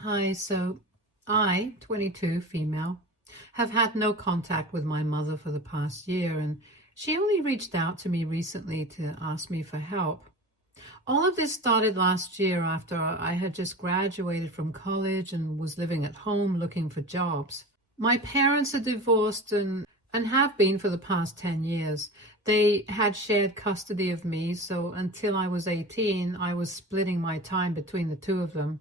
Hi, I, 22, female, have had no contact with my mother for the past year, and she only reached out to me recently to ask me for help. All of this started last year after I had just graduated from college and was living at home looking for jobs. My parents are divorced and have been for the past 10 years. They had shared custody of me, so until I was 18, I was splitting my time between the two of them.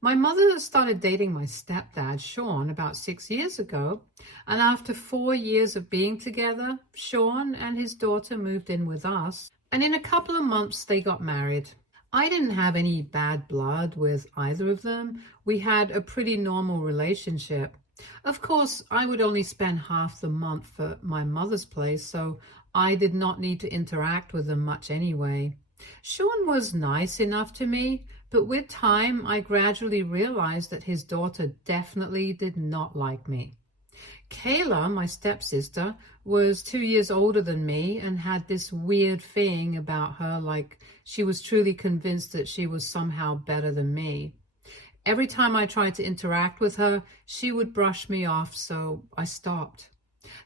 My mother started dating my stepdad, Sean, about 6 years ago, and after 4 years of being together, Sean and his daughter moved in with us, and in a couple of months they got married. I didn't have any bad blood with either of them. We had a pretty normal relationship. Of course, I would only spend half the month at my mother's place, so I did not need to interact with them much anyway. Sean was nice enough to me, but with time I gradually realized that his daughter definitely did not like me. Kayla, my stepsister, was 2 years older than me and had this weird thing about her, like she was truly convinced that she was somehow better than me. Every time I tried to interact with her, she would brush me off, so I stopped.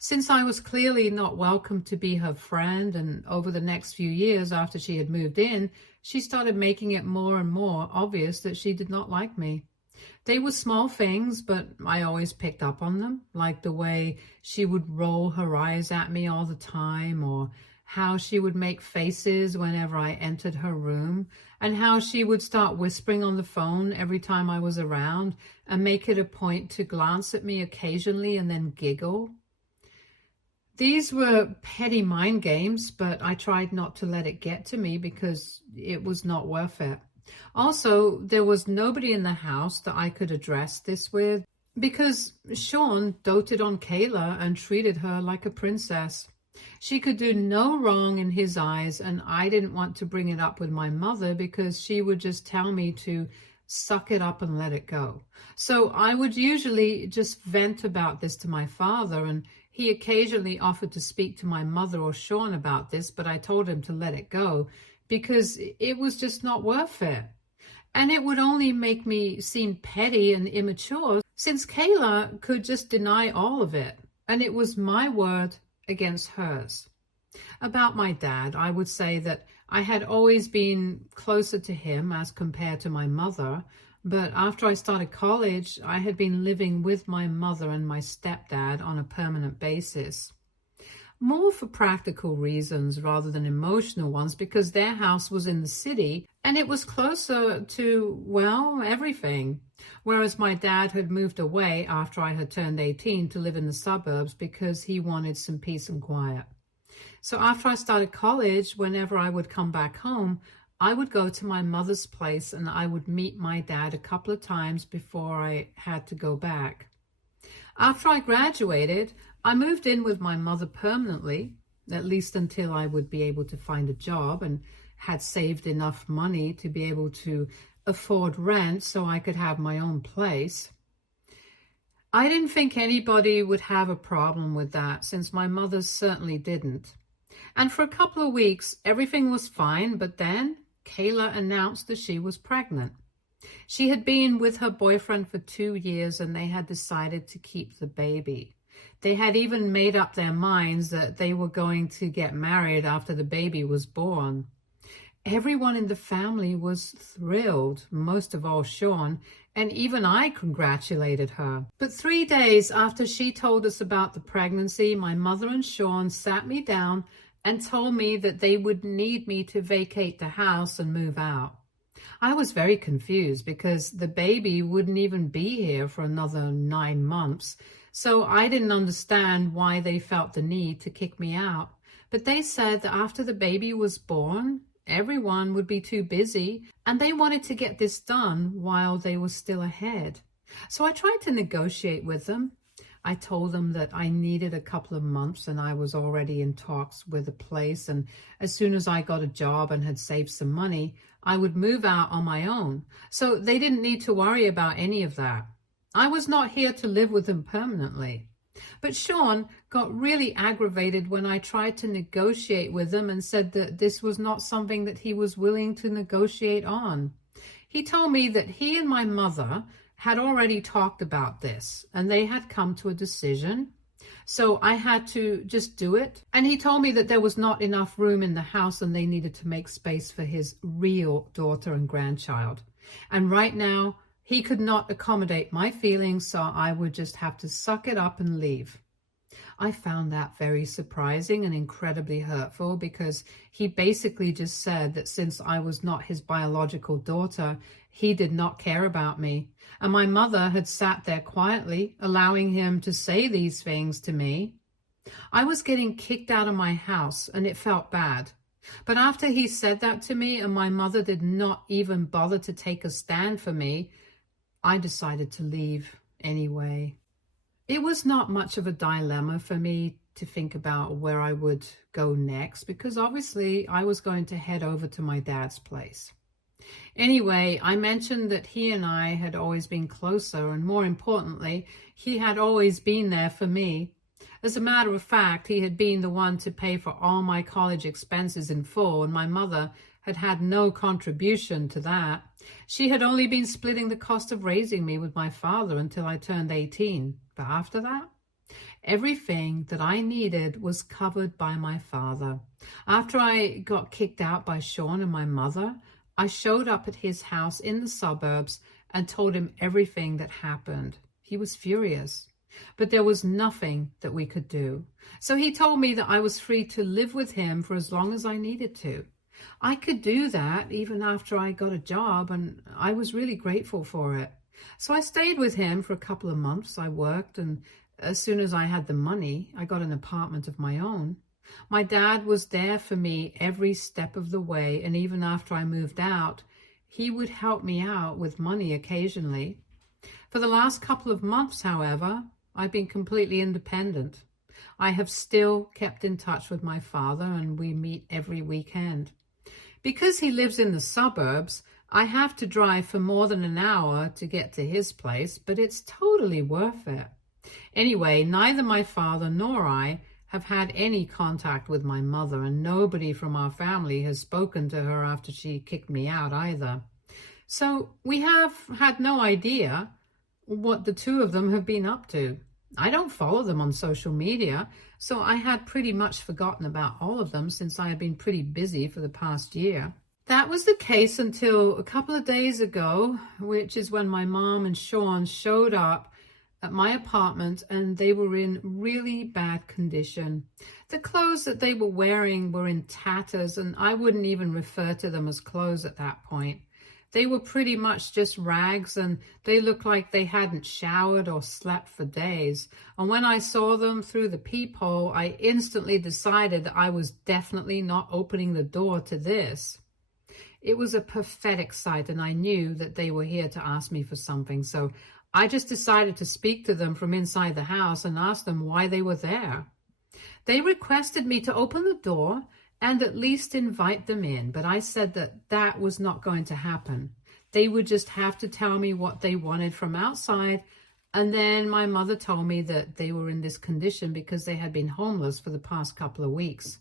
Since I was clearly not welcome to be her friend, and over the next few years after she had moved in, she started making it more and more obvious that she did not like me. They were small things, but I always picked up on them, like the way she would roll her eyes at me all the time, or how she would make faces whenever I entered her room, and how she would start whispering on the phone every time I was around and make it a point to glance at me occasionally and then giggle. These were petty mind games, but I tried not to let it get to me because it was not worth it. Also, there was nobody in the house that I could address this with because Sean doted on Kayla and treated her like a princess. She could do no wrong in his eyes, and I didn't want to bring it up with my mother because she would just tell me to suck it up and let it go. So I would usually just vent about this to my father, and he occasionally offered to speak to my mother or Sean about this, but I told him to let it go because it was just not worth it. And it would only make me seem petty and immature since Kayla could just deny all of it. And it was my word against hers. About my dad, I would say that I had always been closer to him as compared to my mother, but after I started college, I had been living with my mother and my stepdad on a permanent basis. More for practical reasons rather than emotional ones, because their house was in the city and it was closer to, well, everything. Whereas my dad had moved away after I had turned 18 to live in the suburbs because he wanted some peace and quiet. So after I started college, whenever I would come back home, I would go to my mother's place and I would meet my dad a couple of times before I had to go back. After I graduated, I moved in with my mother permanently, at least until I would be able to find a job and had saved enough money to be able to afford rent so I could have my own place. I didn't think anybody would have a problem with that since my mother certainly didn't. And for a couple of weeks, everything was fine, but then Kayla announced that she was pregnant. She had been with her boyfriend for 2 years and they had decided to keep the baby. They had even made up their minds that they were going to get married after the baby was born. Everyone in the family was thrilled, most of all Sean, and even I congratulated her. But 3 days after she told us about the pregnancy, my mother and Sean sat me down and told me that they would need me to vacate the house and move out. I was very confused because the baby wouldn't even be here for another 9 months, so I didn't understand why they felt the need to kick me out. But they said that after the baby was born, everyone would be too busy and they wanted to get this done while they were still ahead. So I tried to negotiate with them. I told them that I needed a couple of months and I was already in talks with a place, and as soon as I got a job and had saved some money, I would move out on my own. So they didn't need to worry about any of that. I was not here to live with them permanently. But Sean got really aggravated when I tried to negotiate with him and said that this was not something that he was willing to negotiate on. He told me that he and my mother had already talked about this and they had come to a decision. So I had to just do it. And he told me that there was not enough room in the house and they needed to make space for his real daughter and grandchild. And right now, he could not accommodate my feelings, so I would just have to suck it up and leave. I found that very surprising and incredibly hurtful because he basically just said that since I was not his biological daughter, he did not care about me. And my mother had sat there quietly, allowing him to say these things to me. I was getting kicked out of my house and it felt bad. But after he said that to me and my mother did not even bother to take a stand for me, I decided to leave anyway. It was not much of a dilemma for me to think about where I would go next because obviously I was going to head over to my dad's place. Anyway, I mentioned that he and I had always been closer and more importantly, he had always been there for me. As a matter of fact, he had been the one to pay for all my college expenses in full and my mother had had no contribution to that. She had only been splitting the cost of raising me with my father until I turned 18. But after that, everything that I needed was covered by my father. After I got kicked out by Sean and my mother, I showed up at his house in the suburbs and told him everything that happened. He was furious, but there was nothing that we could do. So he told me that I was free to live with him for as long as I needed to. I could do that even after I got a job, and I was really grateful for it. So I stayed with him for a couple of months. I worked, and as soon as I had the money, I got an apartment of my own. My dad was there for me every step of the way, and even after I moved out, he would help me out with money occasionally. For the last couple of months, however, I've been completely independent. I have still kept in touch with my father, and we meet every weekend. Because he lives in the suburbs, I have to drive for more than an hour to get to his place, but it's totally worth it. Anyway, neither my father nor I have had any contact with my mother, and nobody from our family has spoken to her after she kicked me out either. So we have had no idea what the two of them have been up to. I don't follow them on social media, so I had pretty much forgotten about all of them since I had been pretty busy for the past year. That was the case until a couple of days ago, which is when my mom and Sean showed up at my apartment and they were in really bad condition. The clothes that they were wearing were in tatters and I wouldn't even refer to them as clothes at that point. They were pretty much just rags and they looked like they hadn't showered or slept for days. And when I saw them through the peephole, I instantly decided that I was definitely not opening the door to this. It was a pathetic sight and I knew that they were here to ask me for something. So I just decided to speak to them from inside the house and ask them why they were there. They requested me to open the door and at least invite them in, but I said that that was not going to happen. They would just have to tell me what they wanted from outside, and then my mother told me that they were in this condition because they had been homeless for the past couple of weeks.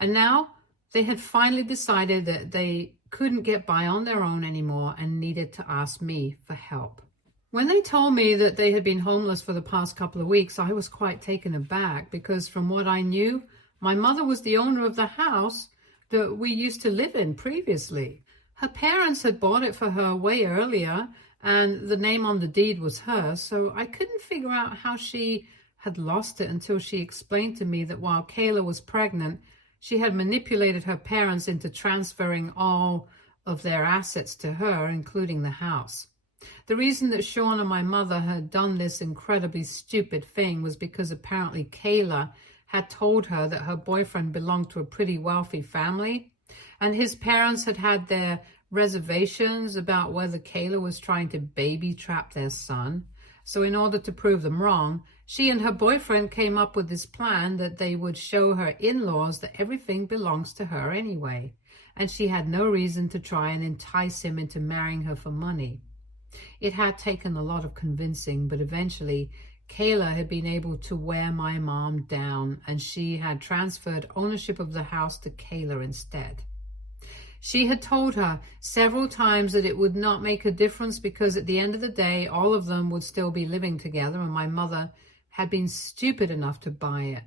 And now they had finally decided that they couldn't get by on their own anymore and needed to ask me for help. When they told me that they had been homeless for the past couple of weeks, I was quite taken aback because from what I knew, my mother was the owner of the house that we used to live in previously. Her parents had bought it for her way earlier, and the name on the deed was hers, so I couldn't figure out how she had lost it until she explained to me that while Kayla was pregnant, she had manipulated her parents into transferring all of their assets to her, including the house. The reason that Sean and my mother had done this incredibly stupid thing was because apparently Kayla had told her that her boyfriend belonged to a pretty wealthy family, and his parents had had their reservations about whether Kayla was trying to baby trap their son. So in order to prove them wrong, she and her boyfriend came up with this plan that they would show her in-laws that everything belongs to her anyway, and she had no reason to try and entice him into marrying her for money. It had taken a lot of convincing, but eventually Kayla had been able to wear my mom down, and she had transferred ownership of the house to Kayla instead. She had told her several times that it would not make a difference because at the end of the day, all of them would still be living together, and my mother had been stupid enough to buy it.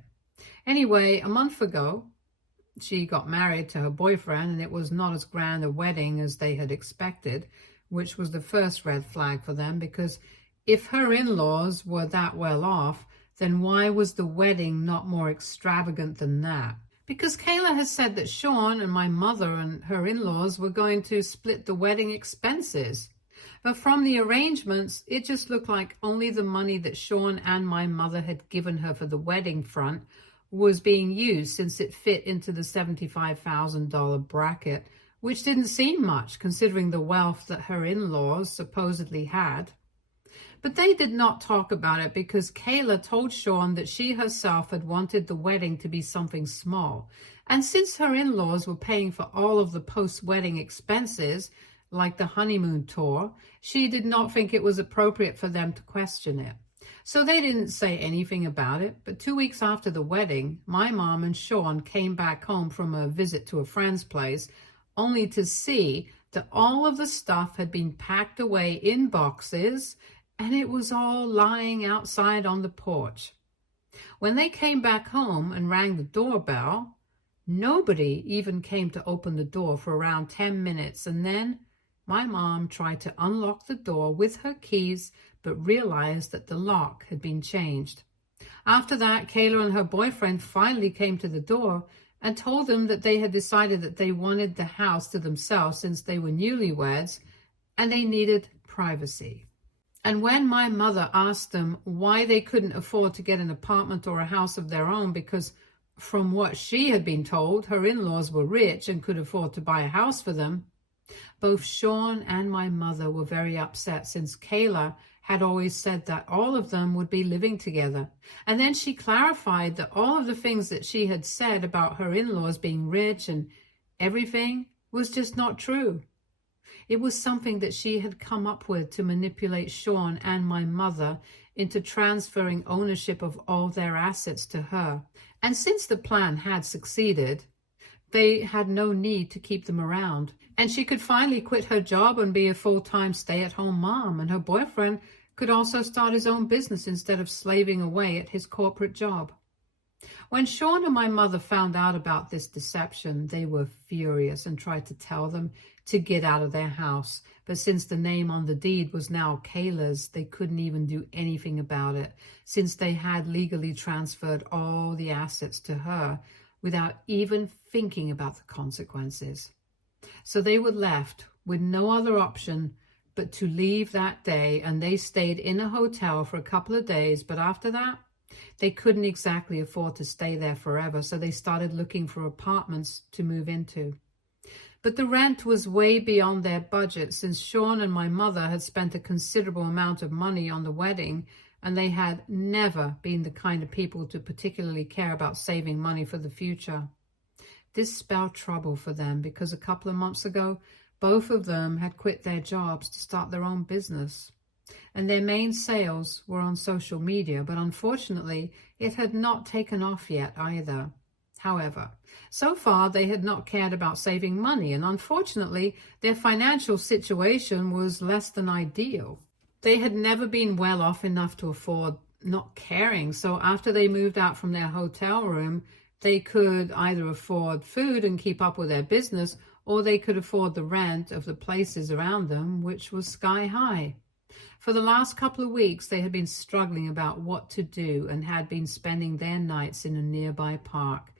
Anyway, a month ago, she got married to her boyfriend, and it was not as grand a wedding as they had expected, which was the first red flag for them, because if her in-laws were that well off, then why was the wedding not more extravagant than that? Because Kayla has said that Sean and my mother and her in-laws were going to split the wedding expenses. But from the arrangements, it just looked like only the money that Sean and my mother had given her for the wedding front was being used, since it fit into the $75,000 bracket, which didn't seem much considering the wealth that her in-laws supposedly had. But they did not talk about it because Kayla told Sean that she herself had wanted the wedding to be something small. And since her in-laws were paying for all of the post-wedding expenses, like the honeymoon tour, she did not think it was appropriate for them to question it. So they didn't say anything about it. But 2 weeks after the wedding, my mom and Sean came back home from a visit to a friend's place, only to see that all of the stuff had been packed away in boxes, and it was all lying outside on the porch. When they came back home and rang the doorbell, nobody even came to open the door for around 10 minutes, and then my mom tried to unlock the door with her keys, but realized that the lock had been changed. After that, Kayla and her boyfriend finally came to the door and told them that they had decided that they wanted the house to themselves since they were newlyweds and they needed privacy. And when my mother asked them why they couldn't afford to get an apartment or a house of their own, because from what she had been told, her in-laws were rich and could afford to buy a house for them, both Sean and my mother were very upset, since Kayla had always said that all of them would be living together. And then she clarified that all of the things that she had said about her in-laws being rich and everything was just not true. It was something that she had come up with to manipulate Sean and my mother into transferring ownership of all their assets to her. And since the plan had succeeded, they had no need to keep them around. And she could finally quit her job and be a full-time stay-at-home mom. And her boyfriend could also start his own business instead of slaving away at his corporate job. When Sean and my mother found out about this deception, they were furious and tried to tell them to get out of their house. But since the name on the deed was now Kayla's, they couldn't even do anything about it, since they had legally transferred all the assets to her without even thinking about the consequences. So they were left with no other option but to leave that day, and they stayed in a hotel for a couple of days. But after that, they couldn't exactly afford to stay there forever, so they started looking for apartments to move into. But the rent was way beyond their budget, since Sean and my mother had spent a considerable amount of money on the wedding, and they had never been the kind of people to particularly care about saving money for the future. This spelled trouble for them because a couple of months ago, both of them had quit their jobs to start their own business. And their main sales were on social media, but unfortunately, it had not taken off yet either. However, so far they had not cared about saving money, and unfortunately, their financial situation was less than ideal. They had never been well off enough to afford not caring, so after they moved out from their hotel room, they could either afford food and keep up with their business, or they could afford the rent of the places around them, which was sky high. For the last couple of weeks, they had been struggling about what to do and had been spending their nights in a nearby park,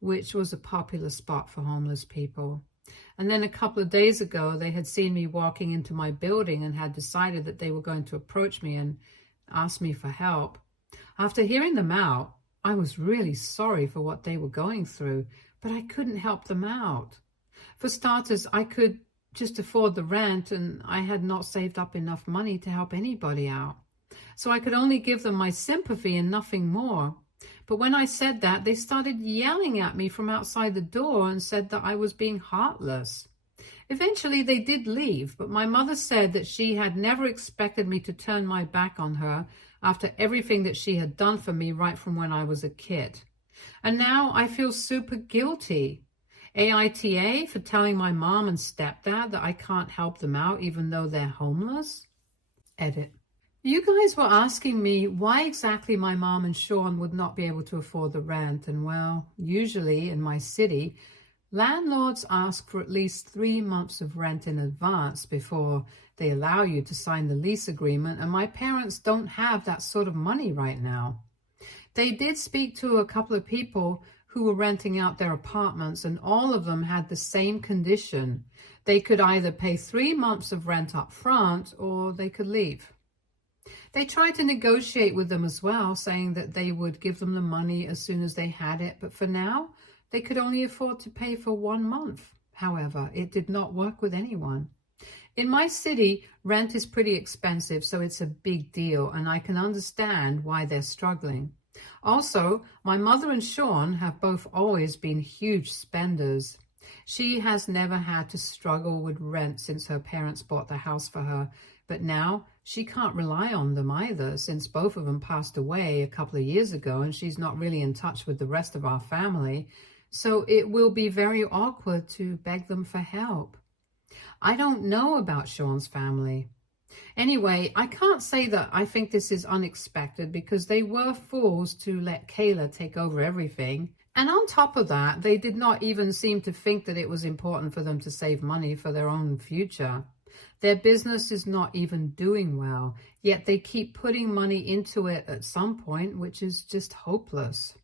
which was a popular spot for homeless people. And then a couple of days ago, they had seen me walking into my building and had decided that they were going to approach me and ask me for help. After hearing them out, I was really sorry for what they were going through, but I couldn't help them out. For starters, I could just afford the rent, and I had not saved up enough money to help anybody out. So I could only give them my sympathy and nothing more. But when I said that, they started yelling at me from outside the door and said that I was being heartless. Eventually, they did leave, but my mother said that she had never expected me to turn my back on her after everything that she had done for me right from when I was a kid. And now I feel super guilty. AITA for telling my mom and stepdad that I can't help them out even though they're homeless. Edit. You guys were asking me why exactly my mom and Sean would not be able to afford the rent, and well, usually in my city, landlords ask for at least 3 months of rent in advance before they allow you to sign the lease agreement, and my parents don't have that sort of money right now. They did speak to a couple of people who were renting out their apartments, and all of them had the same condition. They could either pay 3 months of rent up front or they could leave. They tried to negotiate with them as well, saying that they would give them the money as soon as they had it, but for now, they could only afford to pay for 1 month. However, it did not work with anyone. In my city, rent is pretty expensive, so it's a big deal, and I can understand why they're struggling. Also, my mother and Sean have both always been huge spenders. She has never had to struggle with rent since her parents bought the house for her, but now she can't rely on them either since both of them passed away a couple of years ago, and she's not really in touch with the rest of our family, so it will be very awkward to beg them for help. I don't know about Sean's family. Anyway, I can't say that I think this is unexpected because they were fools to let Kayla take over everything. And on top of that, they did not even seem to think that it was important for them to save money for their own future. Their business is not even doing well, yet they keep putting money into it at some point, which is just hopeless.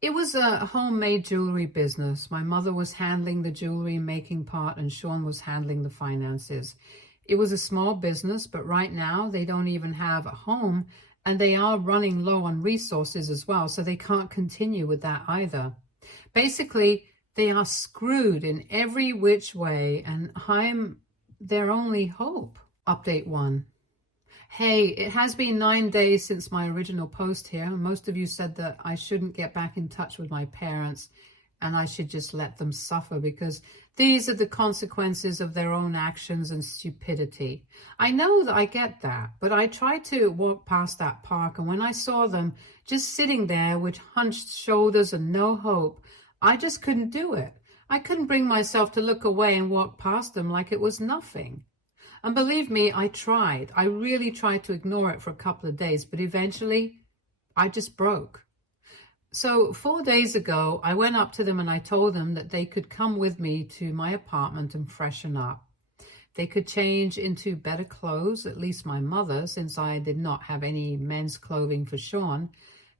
It was a homemade jewelry business. My mother was handling the jewelry making part and Sean was handling the finances. It was a small business, but right now they don't even have a home and they are running low on resources as well, so they can't continue with that either. Basically, they are screwed in every which way and I'm their only hope. Update 1. Hey, it has been 9 days since my original post here. Most of you said that I shouldn't get back in touch with my parents and I should just let them suffer because these are the consequences of their own actions and stupidity. I know that I get that, but I tried to walk past that park, and when I saw them just sitting there with hunched shoulders and no hope, I just couldn't do it. I couldn't bring myself to look away and walk past them like it was nothing. And believe me, I tried. I really tried to ignore it for a couple of days, but eventually I just broke. So 4 days ago, I went up to them and I told them that they could come with me to my apartment and freshen up. They could change into better clothes, at least my mother, since I did not have any men's clothing for Sean.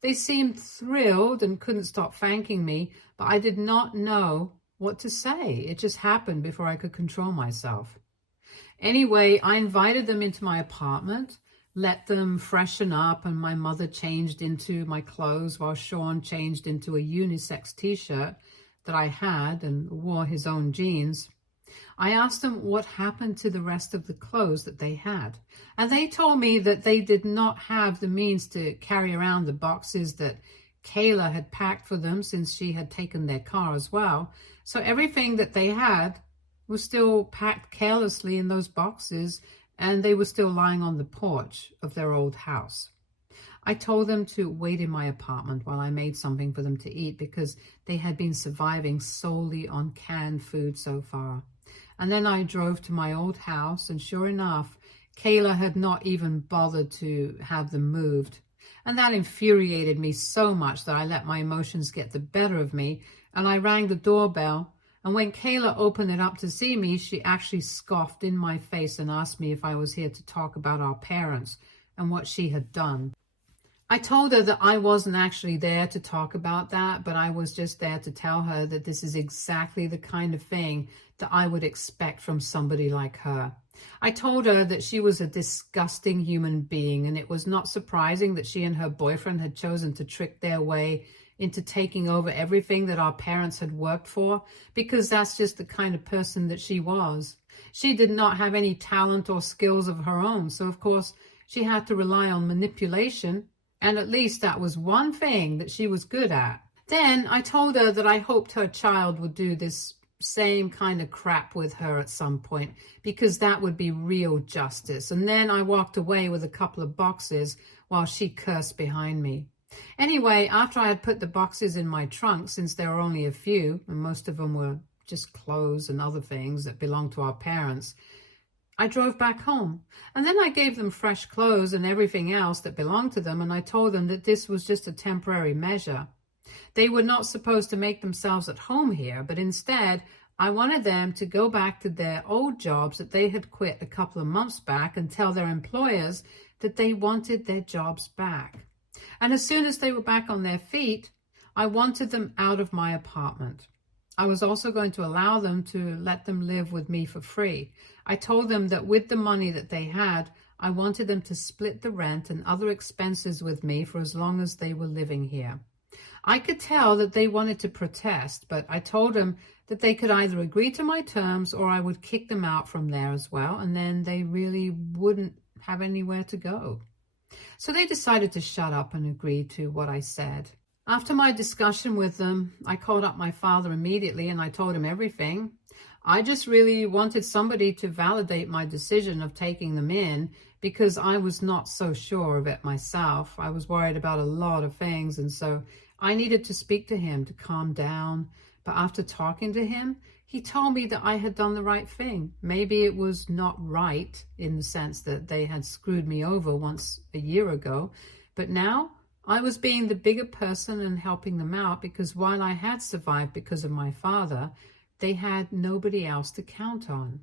They seemed thrilled and couldn't stop thanking me, but I did not know what to say. It just happened before I could control myself. Anyway, I invited them into my apartment, let them freshen up, and my mother changed into my clothes while Sean changed into a unisex t-shirt that I had and wore his own jeans. I asked them what happened to the rest of the clothes that they had, and they told me that they did not have the means to carry around the boxes that Kayla had packed for them since she had taken their car as well. So everything that they had was still packed carelessly in those boxes, and they were still lying on the porch of their old house. I told them to wait in my apartment while I made something for them to eat because they had been surviving solely on canned food so far. And then I drove to my old house, and sure enough, Kayla had not even bothered to have them moved. And that infuriated me so much that I let my emotions get the better of me, and I rang the doorbell. And when Kayla opened it up to see me, she actually scoffed in my face and asked me if I was here to talk about our parents and what she had done. I told her that I wasn't actually there to talk about that, but I was just there to tell her that this is exactly the kind of thing that I would expect from somebody like her. I told her that she was a disgusting human being, and it was not surprising that she and her boyfriend had chosen to trick their way into taking over everything that our parents had worked for, because that's just the kind of person that she was. She did not have any talent or skills of her own, so of course she had to rely on manipulation, and at least that was one thing that she was good at. Then I told her that I hoped her child would do this same kind of crap with her at some point, because that would be real justice. And then I walked away with a couple of boxes while she cursed behind me. Anyway, after I had put the boxes in my trunk, since there were only a few, and most of them were just clothes and other things that belonged to our parents, I drove back home. And then I gave them fresh clothes and everything else that belonged to them, and I told them that this was just a temporary measure. They were not supposed to make themselves at home here, but instead, I wanted them to go back to their old jobs that they had quit a couple of months back and tell their employers that they wanted their jobs back. And as soon as they were back on their feet, I wanted them out of my apartment. I was also going to allow them to let them live with me for free. I told them that with the money that they had, I wanted them to split the rent and other expenses with me for as long as they were living here. I could tell that they wanted to protest, but I told them that they could either agree to my terms or I would kick them out from there as well, and then they really wouldn't have anywhere to go. So they decided to shut up and agree to what I said. After my discussion with them, I called up my father immediately and I told him everything. I just really wanted somebody to validate my decision of taking them in because I was not so sure of it myself. I was worried about a lot of things, and so I needed to speak to him to calm down. But after talking to him, he told me that I had done the right thing. Maybe it was not right in the sense that they had screwed me over once a year ago, but now I was being the bigger person and helping them out because while I had survived because of my father, they had nobody else to count on.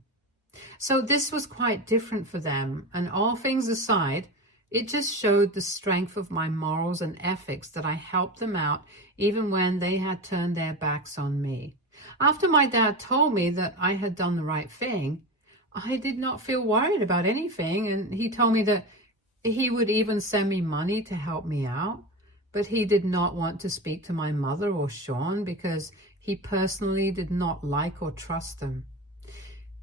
So this was quite different for them, and all things aside, it just showed the strength of my morals and ethics that I helped them out even when they had turned their backs on me. After my dad told me that I had done the right thing, I did not feel worried about anything, and he told me that he would even send me money to help me out, but he did not want to speak to my mother or Sean because he personally did not like or trust them.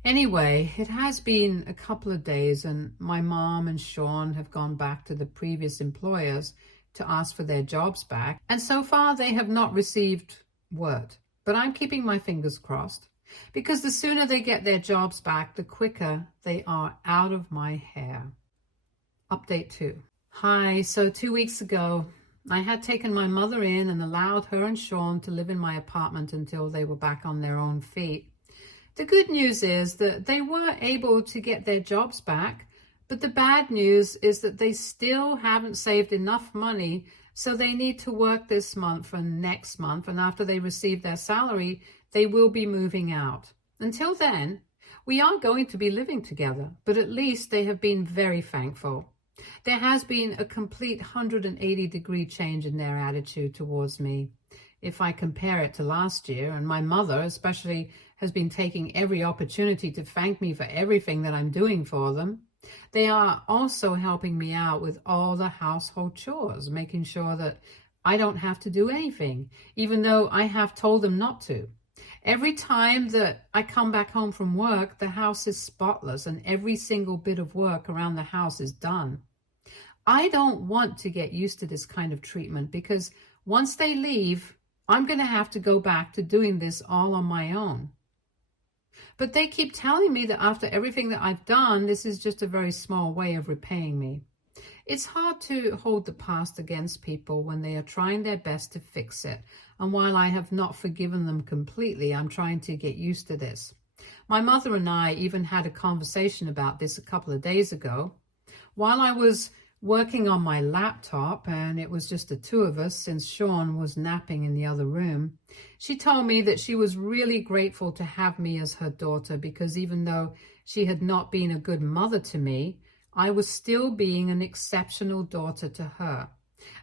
Anyway, it has been a couple of days and my mom and Sean have gone back to the previous employers to ask for their jobs back, and so far they have not received word. But I'm keeping my fingers crossed because the sooner they get their jobs back, the quicker they are out of my hair. Update 2. Hi, so 2 weeks ago, I had taken my mother in and allowed her and Sean to live in my apartment until they were back on their own feet. The good news is that they were able to get their jobs back, but the bad news is that they still haven't saved enough money, so they need to work this month and next month, and after they receive their salary, they will be moving out. Until then, we are going to be living together, but at least they have been very thankful. There has been a complete 180-degree change in their attitude towards me. If I compare it to last year, and my mother especially has been taking every opportunity to thank me for everything that I'm doing for them. They are also helping me out with all the household chores, making sure that I don't have to do anything, even though I have told them not to. Every time that I come back home from work, the house is spotless and every single bit of work around the house is done. I don't want to get used to this kind of treatment because once they leave, I'm going to have to go back to doing this all on my own. But they keep telling me that after everything that I've done, this is just a very small way of repaying me. It's hard to hold the past against people when they are trying their best to fix it. And while I have not forgiven them completely, I'm trying to get used to this. My mother and I even had a conversation about this a couple of days ago. While I was working on my laptop, and it was just the two of us since Sean was napping in the other room, she told me that she was really grateful to have me as her daughter because even though she had not been a good mother to me, I was still being an exceptional daughter to her.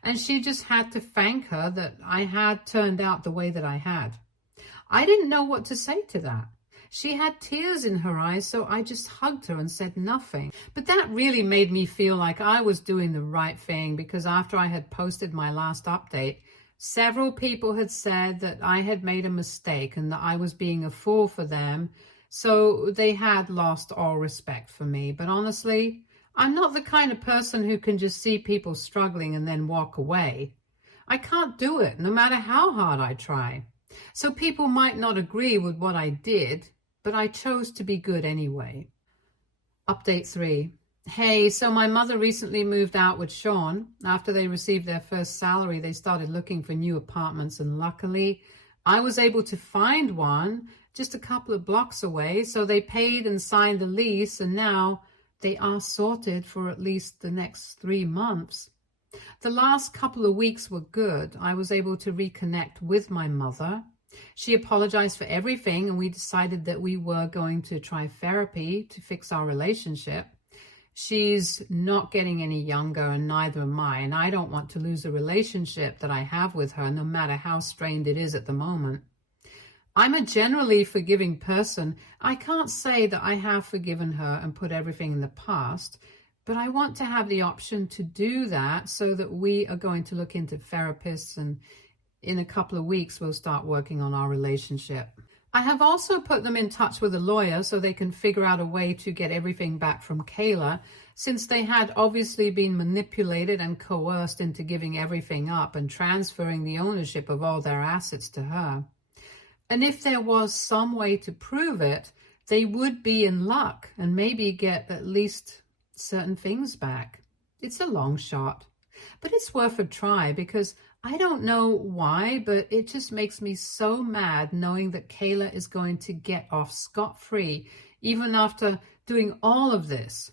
And she just had to thank her that I had turned out the way that I had. I didn't know what to say to that. She had tears in her eyes, so I just hugged her and said nothing. But that really made me feel like I was doing the right thing because after I had posted my last update, several people had said that I had made a mistake and that I was being a fool for them, so they had lost all respect for me. But honestly, I'm not the kind of person who can just see people struggling and then walk away. I can't do it, no matter how hard I try. So people might not agree with what I did, but I chose to be good anyway. Update 3. Hey, so my mother recently moved out with Sean. After they received their first salary, they started looking for new apartments, and luckily, I was able to find one just a couple of blocks away. So they paid and signed the lease, and now they are sorted for at least the next 3 months. The last couple of weeks were good. I was able to reconnect with my mother. She apologized for everything, and we decided that we were going to try therapy to fix our relationship. She's not getting any younger, and neither am I, and I don't want to lose a relationship that I have with her, no matter how strained it is at the moment. I'm a generally forgiving person. I can't say that I have forgiven her and put everything in the past, but I want to have the option to do that, so that we are going to look into therapists, and in a couple of weeks we'll start working on our relationship. I have also put them in touch with a lawyer so they can figure out a way to get everything back from Kayla, since they had obviously been manipulated and coerced into giving everything up and transferring the ownership of all their assets to her. And if there was some way to prove it, they would be in luck and maybe get at least certain things back. It's a long shot, but it's worth a try, because I don't know why, but it just makes me so mad knowing that Kayla is going to get off scot-free even after doing all of this.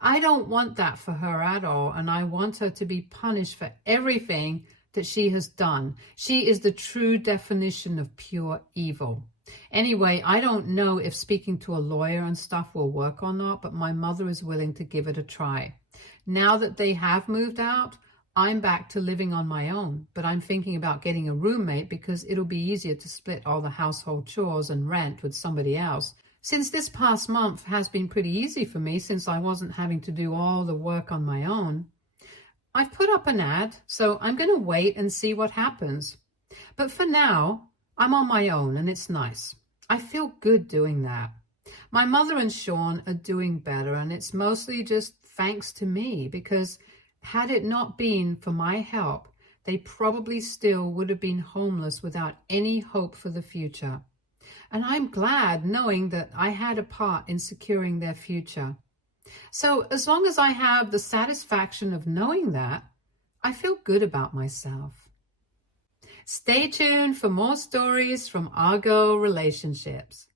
I don't want that for her at all, and I want her to be punished for everything that she has done. She is the true definition of pure evil. Anyway, I don't know if speaking to a lawyer and stuff will work or not, but my mother is willing to give it a try. Now that they have moved out, I'm back to living on my own, but I'm thinking about getting a roommate because it'll be easier to split all the household chores and rent with somebody else. Since this past month has been pretty easy for me, since I wasn't having to do all the work on my own. I've put up an ad, so I'm going to wait and see what happens. But for now, I'm on my own, and it's nice. I feel good doing that. My mother and Sean are doing better, and it's mostly just thanks to me, because had it not been for my help, they probably still would have been homeless without any hope for the future. And I'm glad knowing that I had a part in securing their future. So as long as I have the satisfaction of knowing that, I feel good about myself. Stay tuned for more stories from Argo Relationships.